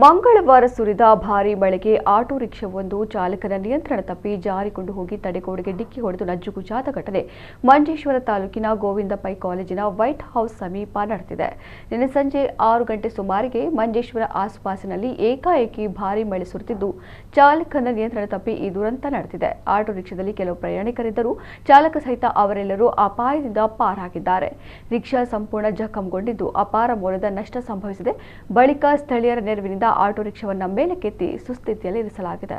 ಮಂಗಳವಾರ ಸುರಿದ ಭಾರೀ ಮಳೆಗೆ ಆಟೋ ರಿಕ್ಷಾವೊಂದು ಚಾಲಕನ ನಿಯಂತ್ರಣ ತಪ್ಪಿ ಜಾರಿಕೊಂಡು ಹೋಗಿ ತಡೆಗೋಡೆಗೆ ಡಿಕ್ಕಿ ಹೊಡೆದು ನಜ್ಜುಗುಜ್ಜಾದ ಘಟನೆ ಮಂಜೇಶ್ವರ ತಾಲೂಕಿನ ಗೋವಿಂದ ಪೈ ಕಾಲೇಜಿನ ವೈಟ್ ಹೌಸ್ ಸಮೀಪ ನಡೆದಿದೆ. ನಿನ್ನೆ ಸಂಜೆ 6 ಗಂಟೆ ಸುಮಾರಿಗೆ ಮಂಜೇಶ್ವರ ಆಸುಪಾಸಿನಲ್ಲಿ ಏಕಾಏಕಿ ಭಾರೀ ಮಳೆ ಸುರಿದಿದ್ದು ಚಾಲಕನ ನಿಯಂತ್ರಣ ತಪ್ಪಿ ಈ ದುರಂತ ನಡೆದಿದೆ. ಆಟೋ ರಿಕ್ಷಾದಲ್ಲಿ ಕೆಲವು ಪ್ರಯಾಣಿಕರಿದ್ದರು. ಚಾಲಕ ಸಹಿತ ಅವರೆಲ್ಲರೂ ಅಪಾಯದಿಂದ ಪಾರಾಗಿದ್ದಾರೆ. ರಿಕ್ಷಾ ಸಂಪೂರ್ಣ ಜಖಂಗೊಂಡಿದ್ದು ಅಪಾರ ಮೊತ್ತದ ನಷ್ಟ ಸಂಭವಿಸಿದೆ. ಬಳಿಕ ಸ್ಥಳೀಯರ ನೆರವಿನಿಂದ ಆಟೋ ರಿಕ್ಷಾವನ್ನು ಮೇಲಕ್ಕೆತ್ತಿ ಸುಸ್ಥಿತಿಯಲ್ಲಿ ಇರಿಸಲಾಗಿದೆ.